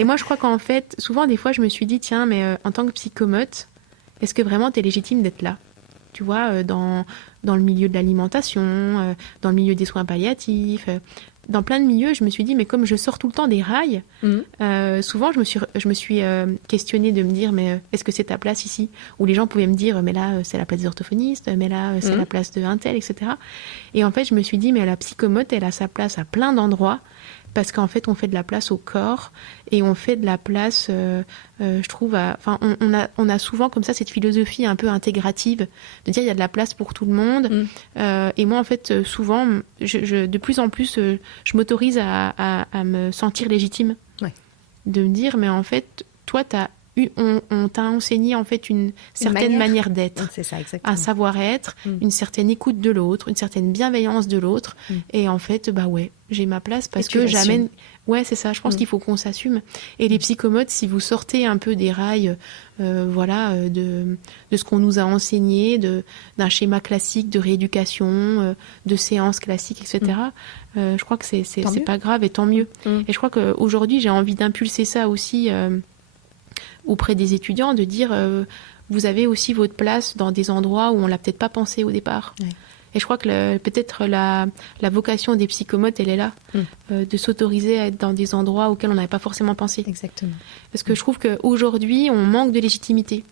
Et moi, je crois qu'en fait, souvent, des fois, je me suis dit, tiens, mais en tant que psychomote, est-ce que vraiment tu es légitime d'être là? Tu vois, dans le milieu de l'alimentation, dans le milieu des soins palliatifs, dans plein de milieux, je me suis dit, mais comme je sors tout le temps des rails, souvent je me suis questionnée de me dire, mais est-ce que c'est ta place ici? Où les gens pouvaient me dire, mais là, c'est la place des orthophonistes, mais là, c'est la place de un tel, etc. Et en fait, je me suis dit, mais la psychomote, elle a sa place à plein d'endroits, parce qu'en fait, on fait de la place au corps et on fait de la place, je trouve, on a souvent comme ça cette philosophie un peu intégrative de dire il y a de la place pour tout le monde. Et moi, en fait, souvent, de plus en plus, je m'autorise à me sentir légitime. Ouais. De me dire, mais en fait, toi, on t'a enseigné en fait une certaine manière d'être, c'est ça, exactement. un savoir-être, une certaine écoute de l'autre, une certaine bienveillance de l'autre. Et en fait, bah ouais, j'ai ma place parce que j'amène. Ouais, c'est ça. Je pense qu'il faut qu'on s'assume. Et les psychomotes, si vous sortez un peu des rails, de ce qu'on nous a enseigné, d'un schéma classique de rééducation, de séances classiques, etc. Je crois que c'est pas grave et tant mieux. Et je crois qu'aujourd'hui, j'ai envie d'impulser ça aussi. Auprès des étudiants, de dire vous avez aussi votre place dans des endroits où on l'a peut-être pas pensé au départ. Oui. Et je crois que peut-être la vocation des psychomotes, elle est là, de s'autoriser à être dans des endroits auxquels on n'avait pas forcément pensé. Exactement. Parce que je trouve qu'aujourd'hui, on manque de légitimité.